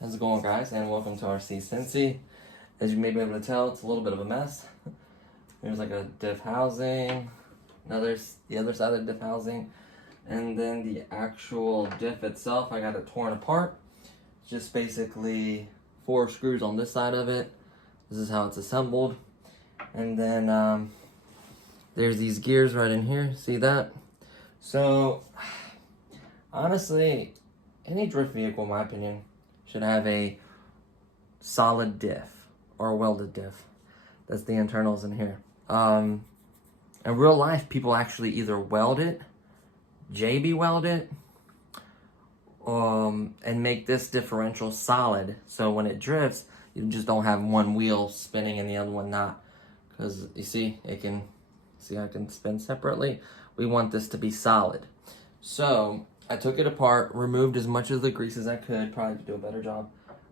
How's it going, guys, and welcome to RC Cincy. As you may be able to tell, it's a little bit of a mess. There's like a diff housing, the other side of the diff housing, and then the actual diff itself, I got it torn apart. Just basically 4 screws on this side of it. This is how it's assembled. And then there's these gears right in here, see that? So, honestly, any drift vehicle, in my opinion, should have a solid diff or a welded diff. That's the internals in here. In real life, people actually either weld it, JB weld it, and make this differential solid. So when it drifts, you just don't have one wheel spinning and the other one not. Because you see, I can spin separately. We want this to be solid. So I took it apart, removed as much of the grease as I could. Probably could do a better job.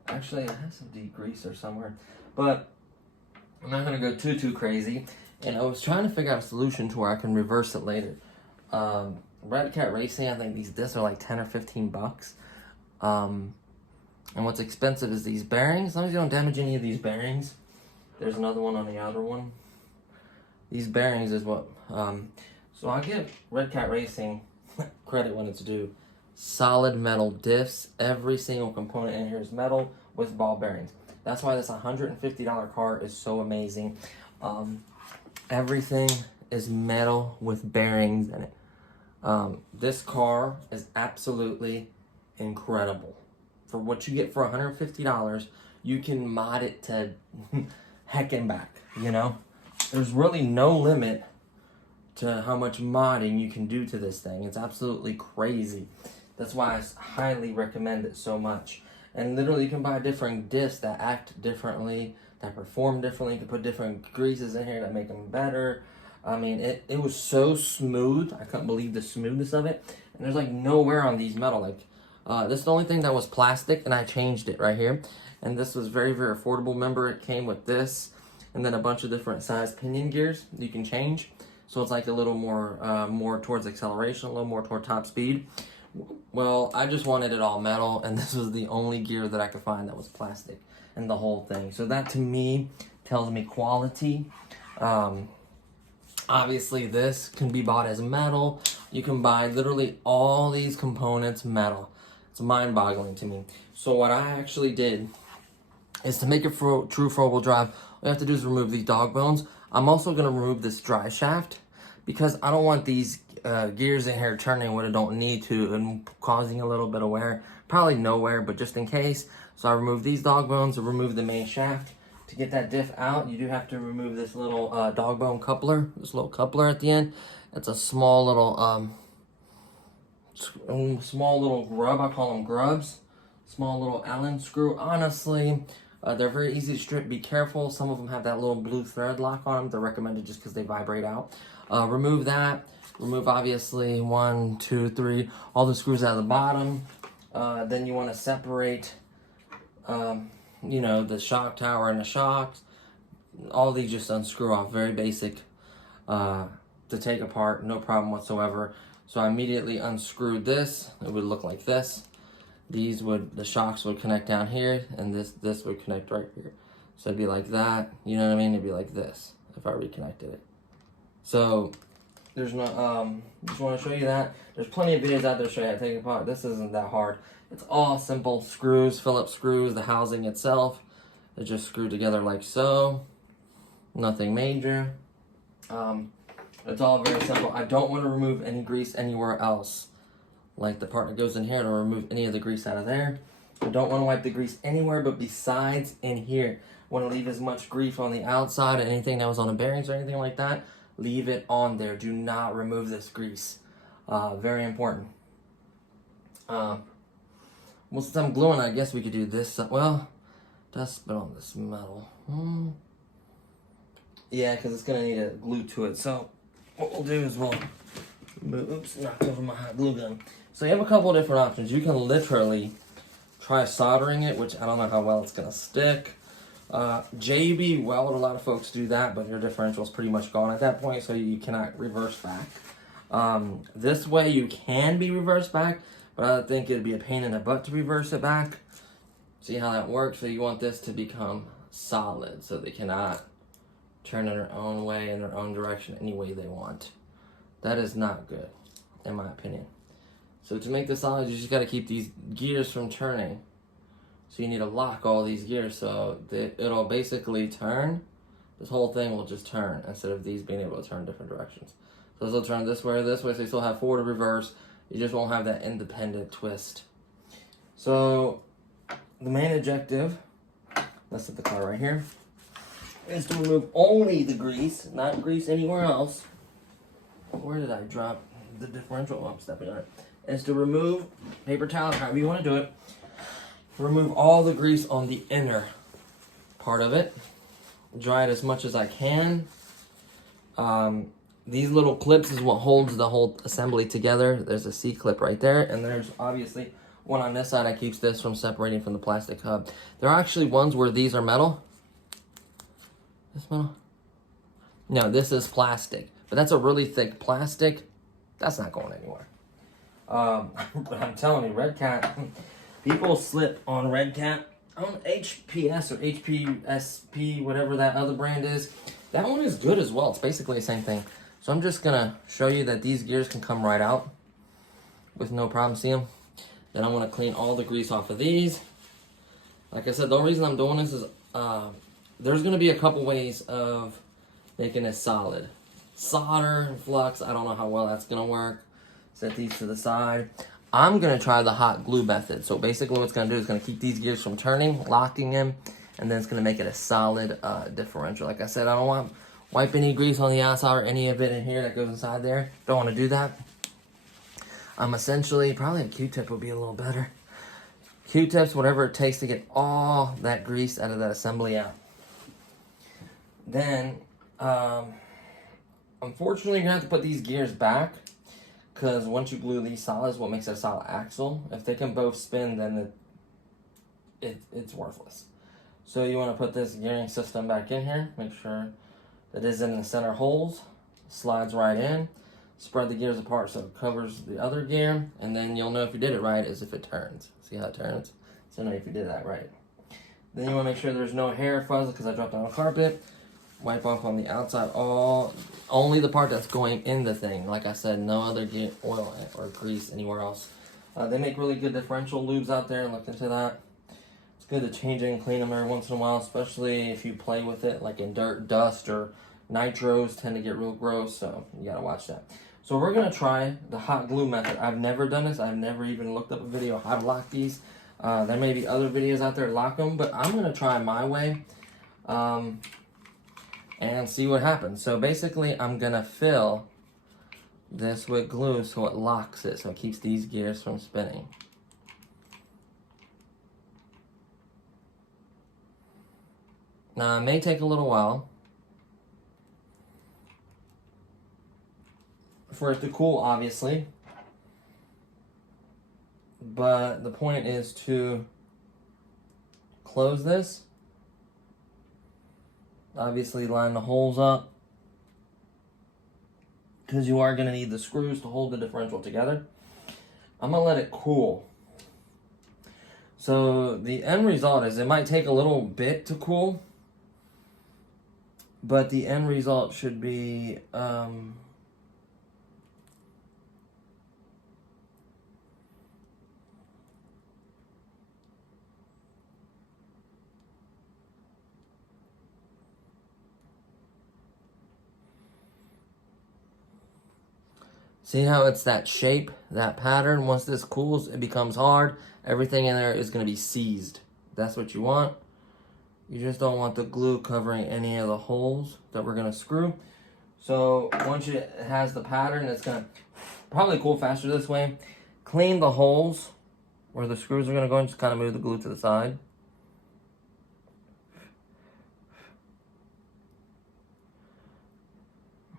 Actually, I have some degreaser somewhere, but I'm not gonna go too crazy. And I was trying to figure out a solution to where I can reverse it later. Redcat Racing, I think these discs are like 10 or 15 bucks. And what's expensive is these bearings. As long as you don't damage any of these bearings. There's another one on the outer one. These bearings is what, so I'll give Redcat Racing credit when it's due. Solid metal diffs. Every single component in here is metal with ball bearings. That's why this $150 car is so amazing. Everything is metal with bearings in it. This car is absolutely incredible. For what you get for $150, you can mod it to heck and back, you know? There's really no limit to how much modding you can do to this thing. It's absolutely crazy. That's why I highly recommend it so much. And literally you can buy different diffs that act differently, that perform differently. You can put different greases in here that make them better. I mean, it was so smooth. I couldn't believe the smoothness of it. And there's like no wear on these metal. Like, this is the only thing that was plastic, and I changed it right here. And this was very affordable. Remember, it came with this and then a bunch of different size pinion gears you can change. So it's like a little more towards acceleration, a little more toward top speed. Well, I just wanted it all metal, and this was the only gear that I could find that was plastic in the whole thing. So that to me tells me quality. Obviously this can be bought as metal. You can buy literally all these components metal. It's mind-boggling to me. So what I actually did is to make it for true four-wheel drive, all you have to do is remove these dog bones. I'm also going to remove this dry shaft because I don't want these gears in here turning when I don't need to and causing a little bit of wear. Probably no wear, but just in case. So I removed these dog bones and remove the main shaft. To get that diff out, you do have to remove this little dog bone coupler, this little coupler at the end. It's a small little grub. I call them grubs. Small little Allen screw. Honestly, they're very easy to strip. Be careful. Some of them have that little blue thread lock on them. They're recommended just because they vibrate out. Remove that. Remove, obviously, 1, 2, 3, all the screws out of the bottom. Then you want to separate, you know, the shock tower and the shocks. All these just unscrew off. Very basic to take apart. No problem whatsoever. So I immediately unscrewed this. It would look like this. The shocks would connect down here, and this would connect right here. So it'd be like that, you know what I mean? It'd be like this if I reconnected it. So there's no, just want to show you that. There's plenty of videos out there to show you how to take it apart. This isn't that hard. It's all simple screws, Phillips screws, the housing itself. It's just screwed together like so. Nothing major. It's all very simple. I don't want to remove any grease anywhere else. Like the part that goes in here, to remove any of the grease out of there. You don't want to wipe the grease anywhere but besides in here. Want to leave as much grease on the outside, and anything that was on the bearings or anything like that, leave it on there. Do not remove this grease. Very important. Well, since I'm gluing, I guess we could do this. Well, dust spit on this metal. Yeah, because it's going to need a glue to it. So what we'll do is we'll move, oops, knocked over my hot glue gun. So you have a couple of different options. You can literally try soldering it, which I don't know how well it's going to stick. JB weld, a lot of folks do that, but your differential is pretty much gone at that point, so you cannot reverse back. This way you can be reversed back, but I think it'd be a pain in the butt to reverse it back. See how that works? So you want this to become solid, so they cannot turn in their own way, in their own direction, any way they want. That is not good, in my opinion. So to make this solid, you just got to keep these gears from turning. So you need to lock all these gears so that it'll basically turn. This whole thing will just turn instead of these being able to turn different directions. So this will turn this way or this way, so you still have forward or reverse. You just won't have that independent twist. So the main objective, let's set the car right here, is to remove only the grease, not grease anywhere else. Where did I drop the differential? Oh, I'm stepping on it. Is to remove paper towel, however you want to do it. Remove all the grease on the inner part of it. Dry it as much as I can. These little clips is what holds the whole assembly together. There's a C-clip right there, and there's obviously one on this side that keeps this from separating from the plastic hub. There are actually ones where these are metal. This metal? No, this is plastic. But that's a really thick plastic. That's not going anywhere. But I'm telling you, redcat, people slip on redcat, on HPS or HPSP, whatever that other brand is. That one is good as well. It's basically the same thing. So I'm just going to show you that these gears can come right out with no problem. See them? Then I want to clean all the grease off of these. Like I said, the only reason I'm doing this is there's going to be a couple ways of making this solid. Solder and flux, I don't know how well that's going to work. Set these to the side. I'm going to try the hot glue method. So basically what it's going to do is going to keep these gears from turning, locking them, and then it's going to make it a solid differential. Like I said, I don't want to wipe any grease on the outside or any of it in here that goes inside there. Don't want to do that. Essentially, probably a Q-tip would be a little better. Q-tips, whatever it takes to get all that grease out of that assembly out. Then, unfortunately, you're going to have to put these gears back, because once you glue these solids, what makes it a solid axle, if they can both spin, then it's worthless. So you want to put this gearing system back in here, make sure that it's in the center holes, slides right in, spread the gears apart so it covers the other gear, and then you'll know if you did it right is if it turns. See how it turns? So know if you did that right. Then you want to make sure there's no hair fuzz, because I dropped it on the carpet. Wipe off on the outside, only the part that's going in the thing. Like I said, no other oil or grease anywhere else. They make really good differential lubes out there. Look into that. It's good to change it and clean them every once in a while, especially if you play with it, like in dirt, dust, or nitros tend to get real gross, so you gotta watch that. So we're gonna try the hot glue method. I've never done this. I've never even looked up a video how to lock these. There may be other videos out there to lock them, but I'm gonna try my way. And see what happens. So basically, I'm gonna fill this with glue so it locks it, so it keeps these gears from spinning. Now, it may take a little while for it to cool, obviously. But the point is to close this. Obviously line the holes up, because you are going to need the screws to hold the differential together. I'm going to let it cool. So the end result is it might take a little bit to cool, but the end result should be See how it's that shape, that pattern? Once this cools, it becomes hard. Everything in there is going to be seized. That's what you want. You just don't want the glue covering any of the holes that we're going to screw. So once it has the pattern, it's going to probably cool faster this way. Clean the holes where the screws are going to go and just kind of move the glue to the side.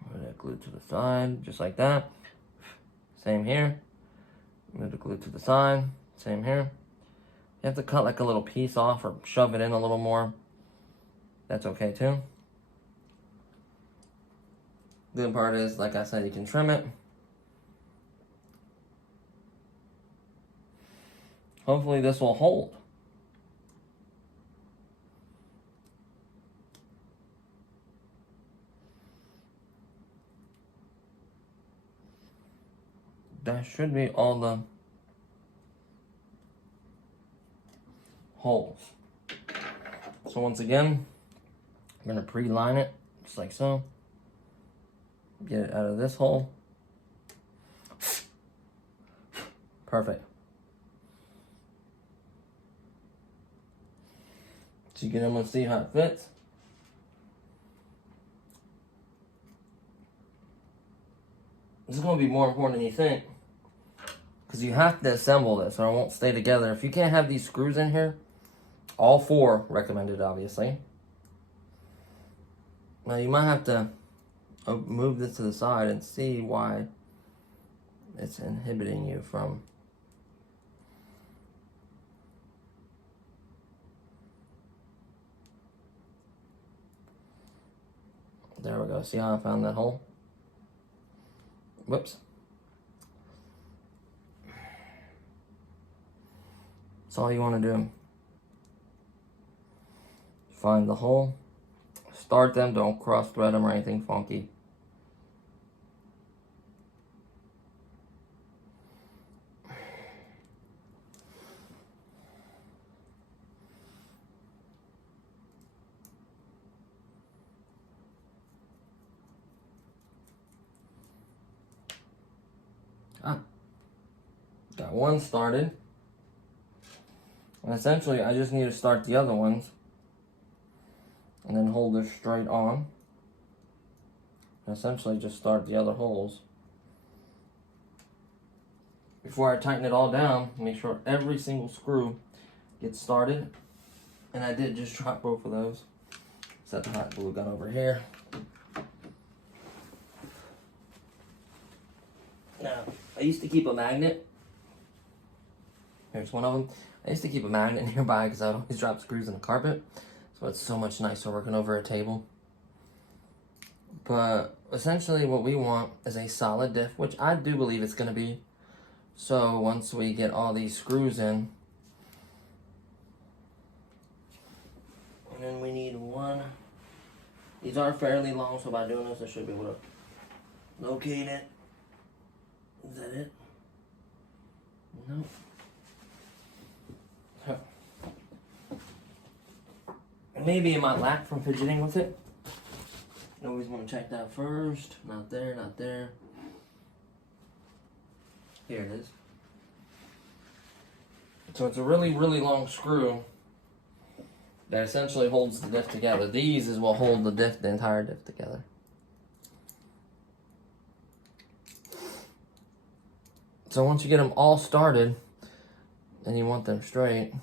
Move that glue to the side, just like that. Same here. Move the glue to the side. Same here. You have to cut like a little piece off or shove it in a little more. That's okay too. Good part is, like I said, you can trim it. Hopefully this will hold. That should be all the holes. So once again, I'm going to pre-line it, just like so. Get it out of this hole. Perfect. So you can almost see how it fits. This is going to be more important than you think, because you have to assemble this or it won't stay together. If you can't have these screws in here, all four recommended, obviously. Now you might have to move this to the side and see why it's inhibiting you from there we go. See how I found that hole? Whoops. That's all you want to do. Find the hole. Start them. Don't cross thread them or anything funky. Got one started. And essentially, I just need to start the other ones. And then hold this straight on. And essentially, just start the other holes. Before I tighten it all down, make sure every single screw gets started. And I did just drop both of those. Set the hot glue gun over here. Now, I used to keep a magnet. Here's one of them. I used to keep a magnet nearby because I would always drop screws in the carpet. So it's so much nicer working over a table. But essentially what we want is a solid diff, which I do believe it's going to be. So once we get all these screws in, and then we need one. These are fairly long, so by doing this I should be able to locate it. Is that it? No. Maybe it might lack from fidgeting with it. You always want to check that first. Not there, not there. Here it is. So it's a really, really long screw that essentially holds the diff together. These is what hold the entire diff together. So once you get them all started, and you want them straight,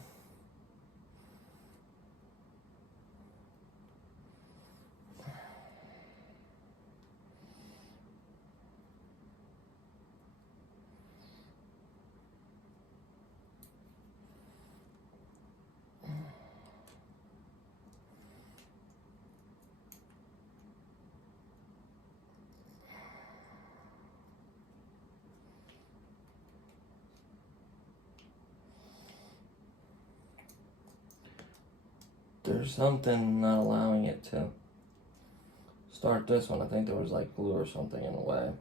there's something not allowing it to start this one. I think there was like glue or something in the way.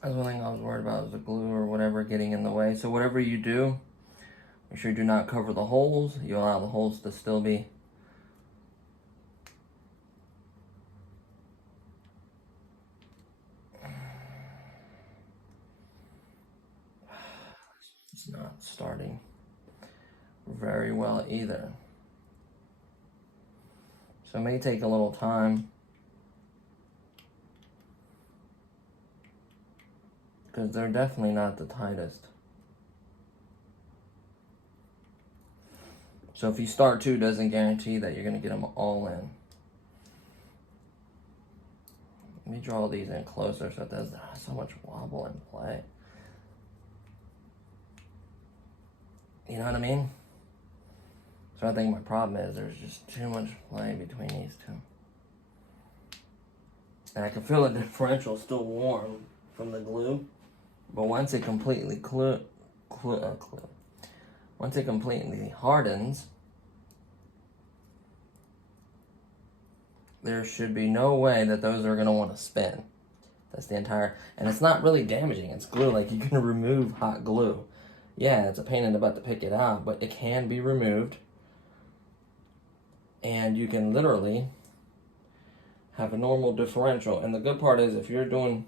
That's one thing I was worried about, is the glue or whatever getting in the way. So whatever you do, make sure you do not cover the holes. You allow the holes to still be it's not starting very well either. So it may take a little time, because they're definitely not the tightest. So if you start two, doesn't guarantee that you're going to get them all in. Let me draw these in closer so it doesn't have so much wobble and play. You know what I mean? So I think my problem is there's just too much play between these two. And I can feel the differential still warm from the glue, but once it completely once it completely hardens, there should be no way that those are gonna want to spin. That's the entire, and it's not really damaging, it's glue. Like, you can remove hot glue. Yeah, it's a pain in the butt to pick it out, but it can be removed. And you can literally have a normal differential. And the good part is, if you're doing,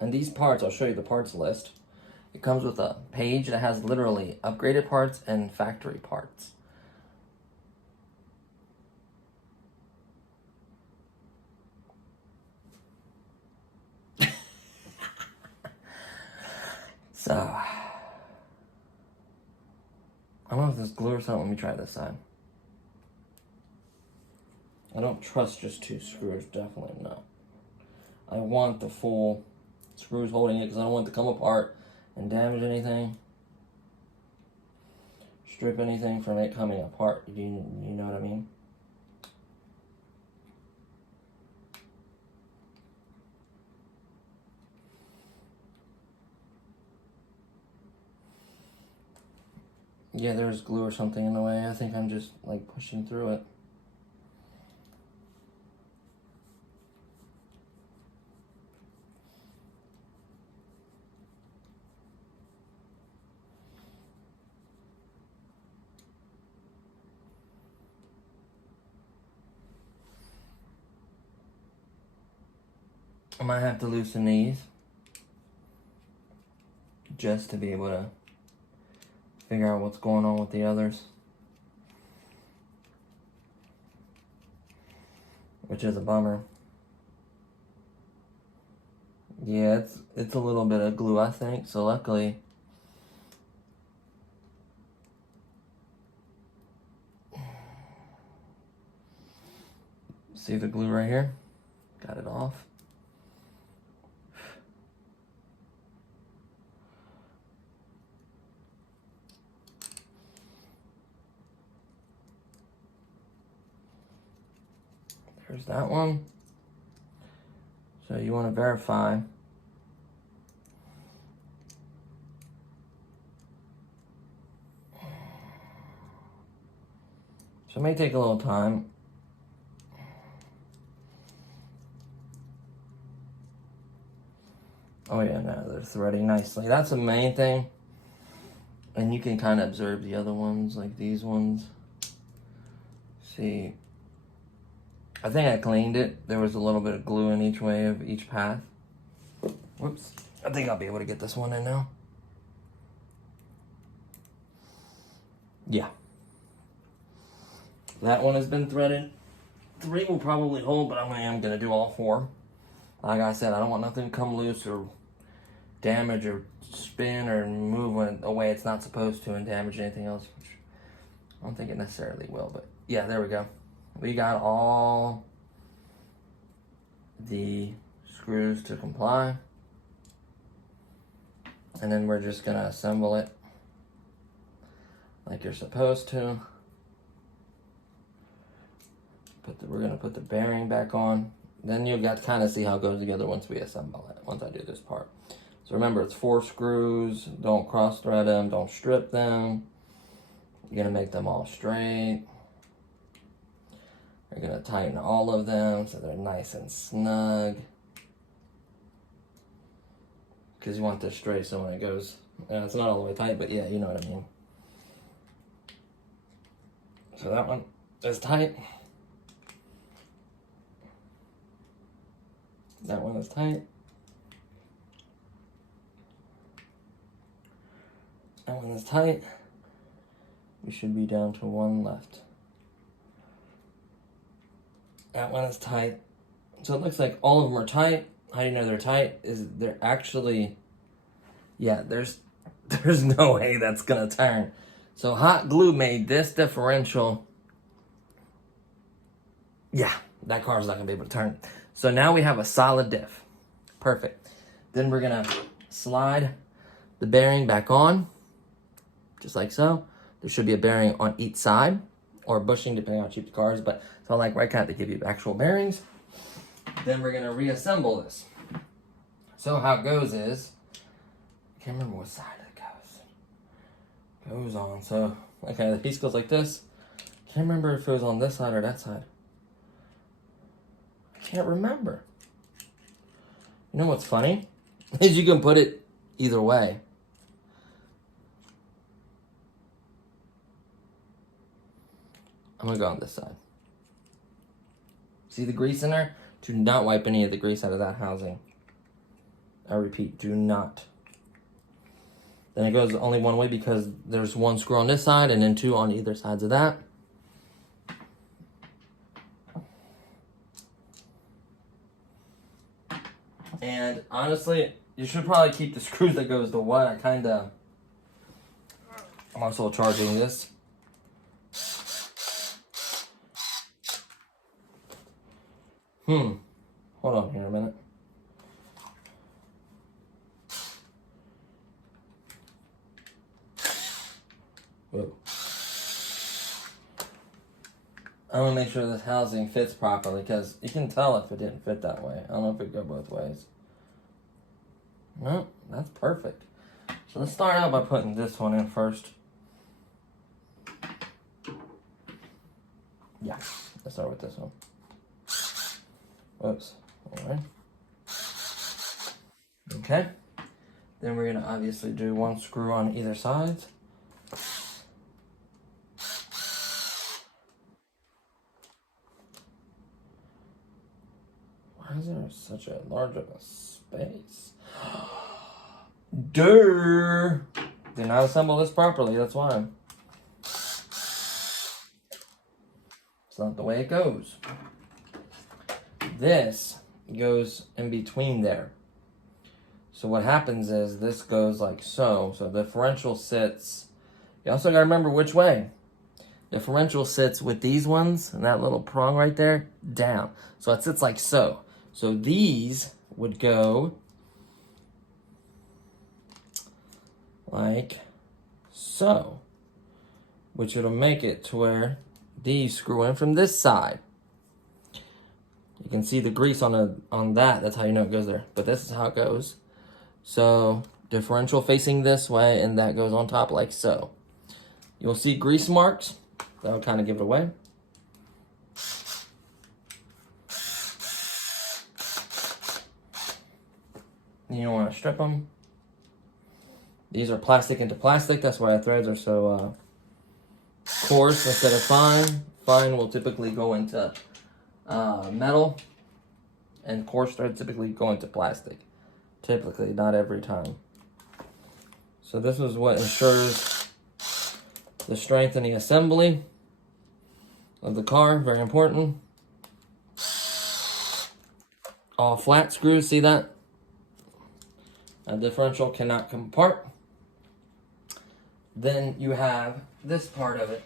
and these parts, I'll show you the parts list. It comes with a page that has literally upgraded parts and factory parts. So, I don't know if this glue or something. Let me try this side. I don't trust just two screws, definitely no. I want the full screws holding it, because I don't want it to come apart and damage anything, strip anything from it coming apart. You know what I mean? Yeah, there's glue or something in the way. I think I'm just like pushing through it. I might have to loosen these just to be able to figure out what's going on with the others, which is a bummer. Yeah, it's a little bit of glue, I think, so luckily see the glue right here? Got it off. There's that one. So you want to verify. So it may take a little time. Oh yeah, no, they're threading nicely. That's the main thing. And you can kind of observe the other ones, like these ones. See, I think I cleaned it. There was a little bit of glue in each way of each path. Whoops. I think I'll be able to get this one in now. Yeah. That one has been threaded. 3 will probably hold, but I am going to do all 4. Like I said, I don't want nothing to come loose or damage or spin or move a way it's not supposed to and damage anything else, which I don't think it necessarily will. But yeah, there we go. We got all the screws to comply, and then we're just gonna assemble it like you're supposed to. We're gonna put the bearing back on. Then you'll got to kind of see how it goes together once we assemble it, once I do this part. So remember, it's 4 screws. Don't cross thread them, don't strip them. You're gonna make them all straight. You're gonna tighten all of them so they're nice and snug. because you want this straight so when it goes, it's not all the way tight, but yeah, you know what I mean. So that one is tight. That one is tight. That one is tight. We should be down to one left. That one is tight. So it looks like all of them are tight. How do you know they're tight? Is they're actually, yeah, there's no way that's gonna turn. So hot glue made this differential. Yeah, that car's not gonna be able to turn. So now we have a solid diff. Perfect. Then we're gonna slide the bearing back on, just like so. There should be a bearing on each side, or a bushing depending on how cheap the car is, but it's not like redcat, they give you actual bearings. Then we're gonna reassemble this. So how it goes is, I can't remember what side it goes on. So, okay, the piece goes like this. Can't remember if it was on this side or that side. I can't remember. You know what's funny? Is you can put it either way. I'm gonna go on this side. See the grease in there? Do not wipe any of the grease out of that housing. I repeat, do not. Then it goes only one way because there's one screw on this side and then two on either sides of that. And honestly, you should probably keep the screws that goes the way. I'm also charging this. Hold on here a minute. Whoa. I want to make sure this housing fits properly because you can tell if it didn't fit that way. I don't know if it go both ways. No, that's perfect. So let's start out by putting this one in first. Yeah, let's start with this one. Whoops. Alright. Okay. Then we're going to obviously do one screw on either side. Why is there such a large of a space? Durr! Did not assemble this properly, that's why. It's not the way it goes. This goes in between there. So what happens is this goes like so. So the differential sits, you also gotta remember which way. Differential sits with these ones and that little prong right there down. So it sits like so. So these would go like so, which it'll make it to where these screw in from this side. You can see the grease on that. That's how you know it goes there. But this is how it goes. So differential facing this way, and that goes on top like so. You'll see grease marks. That'll kind of give it away. You don't want to strip them. These are plastic into plastic. That's why our threads are so coarse instead of fine. Fine will typically go into metal, and coarse threads typically go into plastic. Typically, not every time. So this is what ensures the strength in the assembly of the car. Very important. All flat screws, see that? A differential cannot come apart. Then you have this part of it.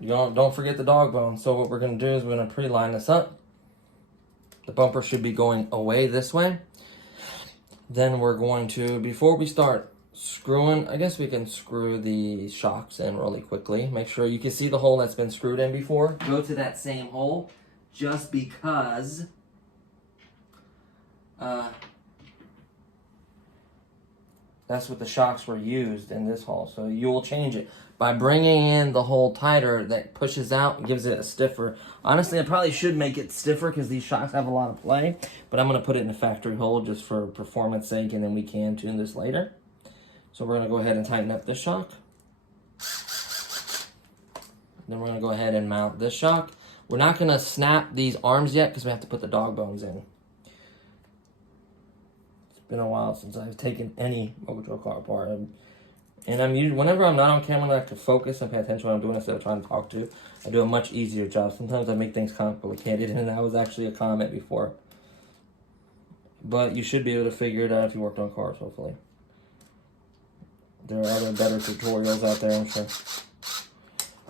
You don't forget the dog bone. So what we're going to do is we're going to pre-line this up. The bumper should be going away this way. Then we're going to, before we start screwing, I guess we can screw the shocks in really quickly. Make sure you can see the hole that's been screwed in before. Go to that same hole just because That's what the shocks were used in this haul. So you will change it by bringing in the hole tighter that pushes out and gives it a stiffer. Honestly, I probably should make it stiffer because these shocks have a lot of play, but I'm going to put it in a factory hole just for performance sake, and then we can tune this later. So we're going to go ahead and tighten up this shock. Then we're going to go ahead and mount this shock. We're not going to snap these arms yet because we have to put the dog bones in. It's been a while since I've taken any Mojo car apart. And whenever I'm not on camera, I like to focus and pay attention to what I'm doing instead of trying to talk to. I do a much easier job. Sometimes I make things complicated, and that was actually a comment before. But you should be able to figure it out if you worked on cars, hopefully. There are other better tutorials out there, I'm sure.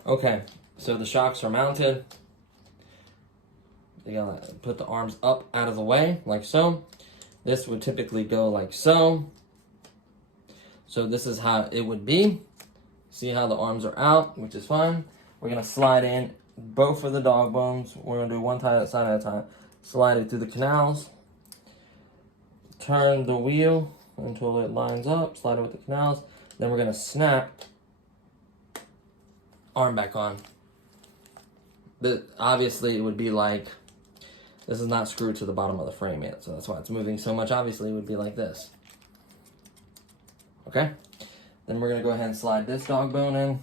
Okay, so the shocks are mounted. You gotta put the arms up out of the way, like so. This would typically go like so. So this is how it would be. See how the arms are out, which is fine. We're gonna slide in both of the dog bones. We're gonna do one side at a time. Slide it through the canals. Turn the wheel until it lines up. Slide it with the canals. Then we're gonna snap arm back on. Obviously it would be like, this is not screwed to the bottom of the frame yet, so that's why it's moving so much. Obviously it would be like this. Okay, then we're gonna go ahead and slide this dog bone in.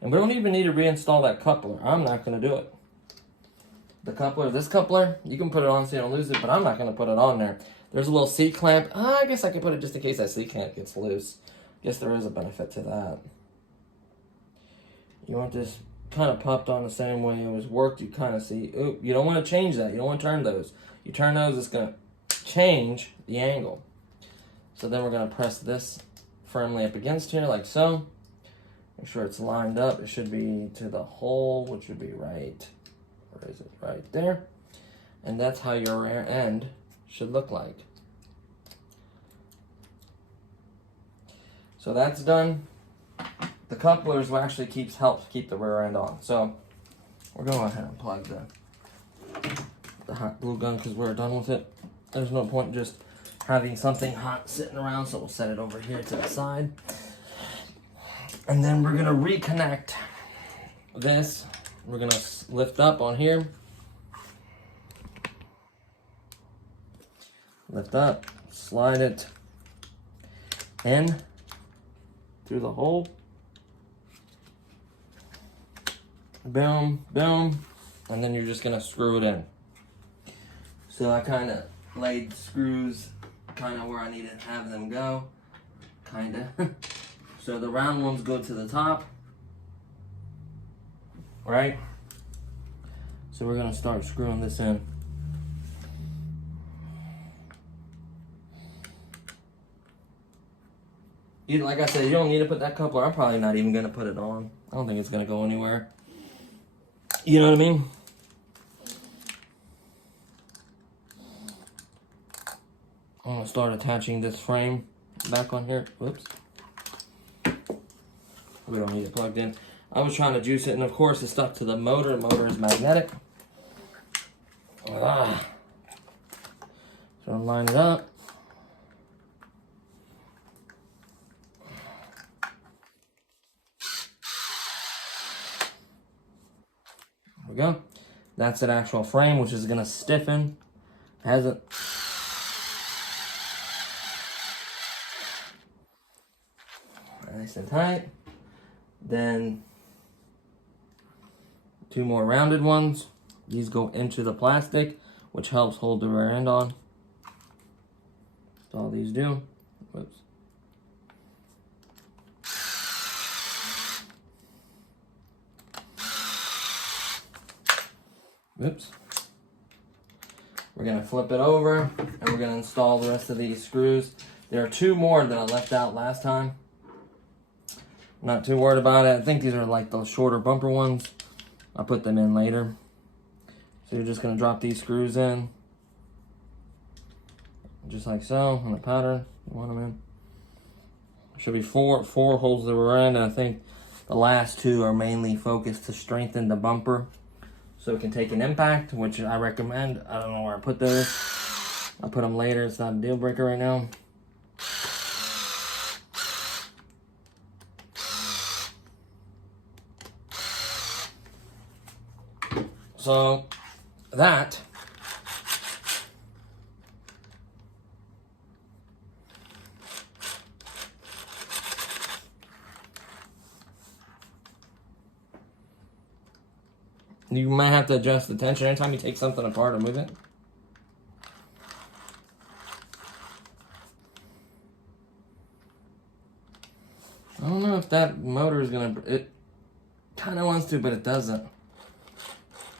And we don't even need to reinstall that coupler. I'm not gonna do it. The coupler, this coupler, you can put it on so you don't lose it, but I'm not gonna put it on there. There's a little seat clamp. I guess I could put it just in case that seat clamp gets loose. Guess there is a benefit to that. You want this kind of popped on the same way it was worked. You kind of see, ooh, you don't want to change that. You don't want to turn those. You turn those, it's gonna change the angle. So then we're gonna press this firmly up against here like so. Make sure it's lined up. It should be to the hole, which would be right, where is it? Right there. And that's how your rear end should look like. So that's done. The couplers will actually helps keep the rear end on. So we're going to go ahead and plug the hot glue gun because we're done with it. There's no point just having something hot sitting around, so we'll set it over here to the side. And then we're gonna reconnect this. We're gonna lift up on here. Lift up, slide it in through the hole. Boom, boom. And then you're just gonna screw it in. So I kind of laid screws kind of where I need to have them go, kind of. So the round ones go to the top, right? So we're gonna start screwing this in. Like I said, you don't need to put that coupler. I'm probably not even gonna put it on. I don't think it's gonna go anywhere. You know what I mean? I'm gonna start attaching this frame back on here. Whoops. We don't need it plugged in. I was trying to juice it, and of course it's stuck to the motor. The motor is magnetic. So line it up. There we go. That's an actual frame, which is gonna stiffen. Hasn't. Nice and tight. Then 2 more rounded ones. These go into the plastic, which helps hold the rear end on. That's all these do. Whoops. Whoops. We're gonna flip it over and we're gonna install the rest of these screws. There are 2 more that I left out last time. Not too worried about it. I think these are like those shorter bumper ones. I'll put them in later. So you're just gonna drop these screws in. Just like so, on the pattern. You want them in. Should be four holes that we're in, and I think the last 2 are mainly focused to strengthen the bumper so it can take an impact, which I recommend. I don't know where I put those. I'll put them later. It's not a deal breaker right now. So that you might have to adjust the tension anytime you take something apart or move it. I don't know if that motor is gonna, it kind of wants to, but it doesn't.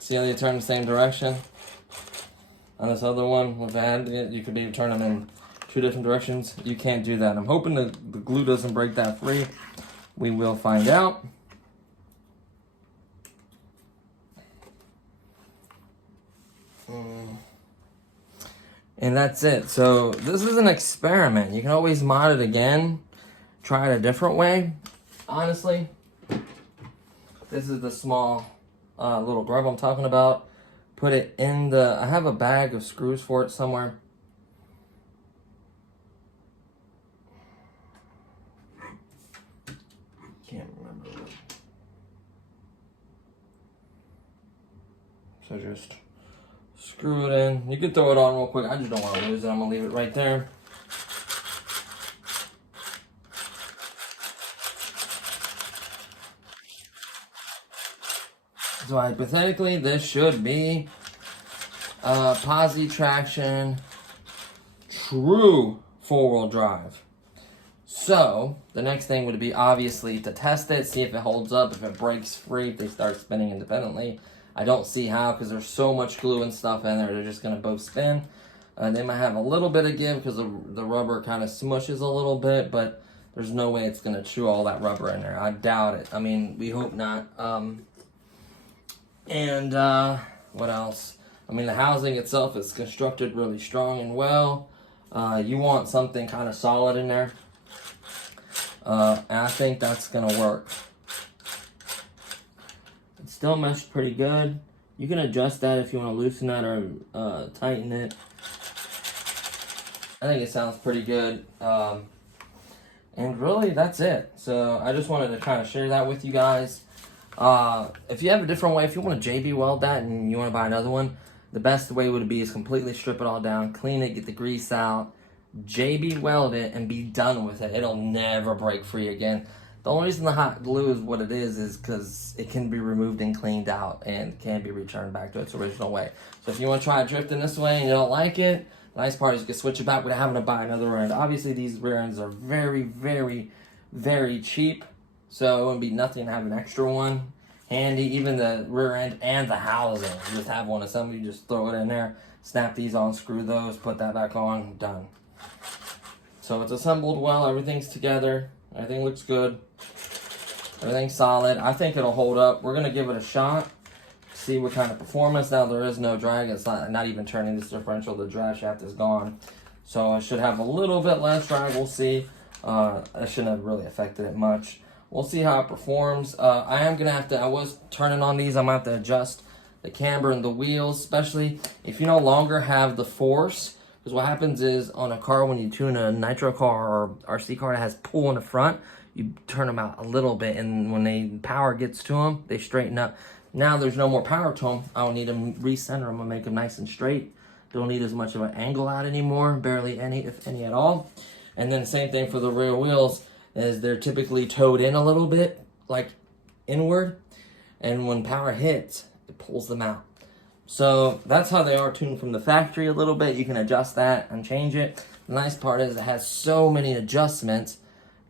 See how they turn the same direction? On this other one, with the hand, you could maybe turn them in 2 different directions. You can't do that. I'm hoping the glue doesn't break that free. We will find out. And that's it. So this is an experiment. You can always mod it again. Try it a different way. Honestly, this is the small little grub I'm talking about. Put it in the, I have a bag of screws for it somewhere. Can't remember. So just screw it in. You can throw it on real quick. I just don't want to lose it. I'm going to leave it right there. So hypothetically, this should be posi traction, true 4-wheel drive. So the next thing would be obviously to test it, see if it holds up, if it breaks free, if they start spinning independently. I don't see how, because there's so much glue and stuff in there, they're just going to both spin. They might have a little bit of give because the rubber kind of smushes a little bit, but there's no way it's going to chew all that rubber in there. I doubt it. I mean, we hope not. What else? I mean, the housing itself is constructed really strong and well. You want something kind of solid in there. And I think that's going to work. It's still meshed pretty good. You can adjust that if you want to loosen that or tighten it. I think it sounds pretty good. And really, that's it. So I just wanted to kind of share that with you guys. If you have a different way, if you want to JB weld that and you want to buy another one, the best way would be is completely strip it all down, clean it, get the grease out, JB weld it, and be done with it. It'll never break free again. The only reason the hot glue is what it is because it can be removed and cleaned out and can be returned back to its original way. So if you want to try drifting this way and you don't like it, the nice part is you can switch it back without having to buy another rear end. Obviously, these rear ends are very, very, very cheap. So it would be nothing to have an extra one handy. Even the rear end and the housing, you just have one assembly, you just throw it in there, snap these on, screw those, put that back on, done. So it's assembled well, everything's together, everything looks good, everything's solid. I think it'll hold up. We're gonna give it a shot, see what kind of performance. Now there is no drag, it's not even turning this differential, the drive shaft is gone. So it should have a little bit less drag, we'll see. It shouldn't have really affected it much. We'll see how it performs. I am gonna have to, I was turning on these, I'm gonna have to adjust the camber and the wheels, especially if you no longer have the force. Because what happens is on a car, when you tune a nitro car or RC car that has pull in the front, you turn them out a little bit, and when the power gets to them, they straighten up. Now there's no more power to them. I don't need to recenter them and make them nice and straight. Don't need as much of an angle out anymore, barely any, if any at all. And then same thing for the rear wheels, is they're typically towed in a little bit, like inward, and when power hits, it pulls them out. So that's how they are tuned from the factory a little bit. You can adjust that and change it. The nice part is it has so many adjustments.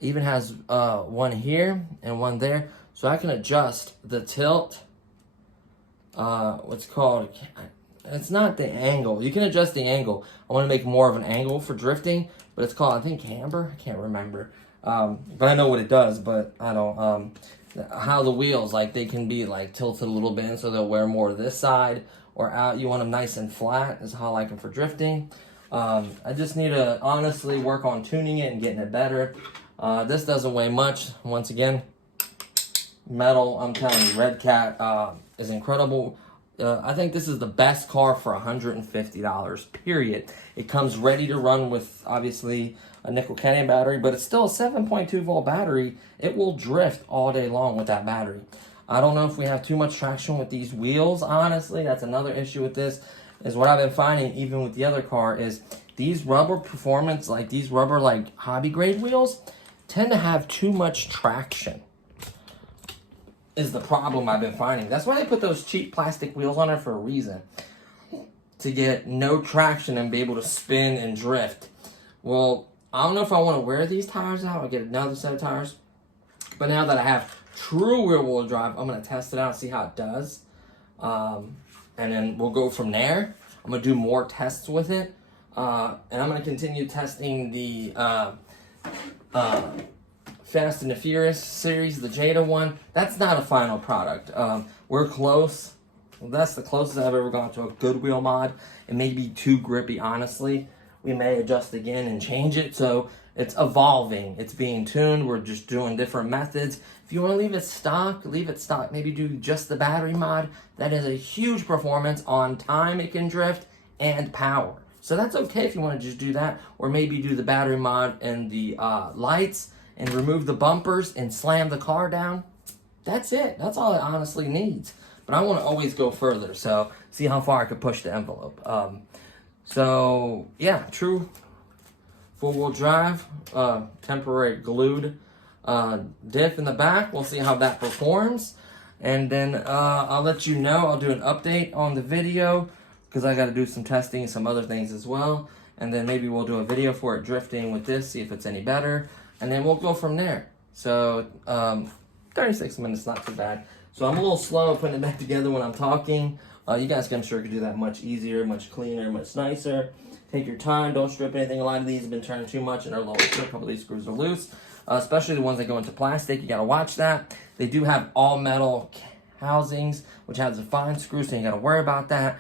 It even has one here and one there. So I can adjust the tilt, what's called, it's not the angle. You can adjust the angle. I want to make more of an angle for drifting, but it's called, I think, camber. I can't remember. But I know what it does, but I don't, how the wheels, like, they can be, like, tilted a little bit, so they'll wear more this side or out. You want them nice and flat is how I like them for drifting. I just need to honestly work on tuning it and getting it better. This doesn't weigh much. Once again, metal, I'm telling you, redcat is incredible. I think this is the best car for $150, period. It comes ready to run with, obviously, a nickel cadmium battery, but it's still a 7.2 volt battery. It will drift all day long with that battery. I don't know if we have too much traction with these wheels, honestly. That's another issue with this, is what I've been finding even with the other car is these rubber performance, like these rubber like hobby grade wheels, tend to have too much traction. Is the problem I've been finding. That's why they put those cheap plastic wheels on there for a reason. To get no traction and be able to spin and drift. Well, I don't know if I want to wear these tires out. I'll get another set of tires. But now that I have true rear-wheel drive, I'm going to test it out and see how it does. And then we'll go from there. I'm going to do more tests with it. And I'm going to continue testing the Fast and the Furious series, the Jada one. That's not a final product. We're close. That's the closest I've ever gone to a good wheel mod. It may be too grippy, honestly. We may adjust again and change it. So it's evolving. It's being tuned. We're just doing different methods. If you want to leave it stock, leave it stock. Maybe do just the battery mod. That is a huge performance on time it can drift and power. So that's okay if you want to just do that. Or maybe do the battery mod and the lights and remove the bumpers and slam the car down. That's it. That's all it honestly needs. But I want to always go further, so see how far I can push the envelope. So, yeah, true four-wheel drive, temporary glued diff in the back. We'll see how that performs. And then I'll let you know. I'll do an update on the video because I got to do some testing and some other things as well. And then maybe we'll do a video for it drifting with this, see if it's any better. And then we'll go from there. So, 36 minutes, not too bad. So I'm a little slow putting it back together when I'm talking. You guys, I'm sure, could do that much easier, much cleaner, much nicer. Take your time. Don't strip anything. A lot of these have been turned too much and are low. A couple of these screws are loose, especially the ones that go into plastic. You got to watch that. They do have all metal housings, which has a fine screw, so you got to worry about that.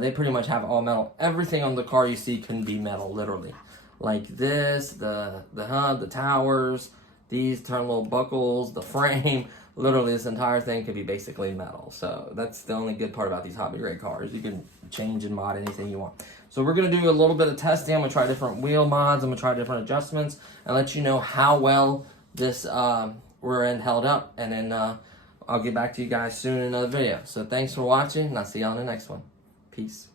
They pretty much have all metal. Everything on the car you see can be metal, literally. Like this, the hub, the towers, these little buckles, the frame. Literally, this entire thing could be basically metal. So that's the only good part about these hobby grade cars. You can change and mod anything you want. So we're going to do a little bit of testing. I'm going to try different wheel mods. I'm going to try different adjustments and let you know how well this rear end held up. And then I'll get back to you guys soon in another video. So thanks for watching, and I'll see you on the next one. Peace.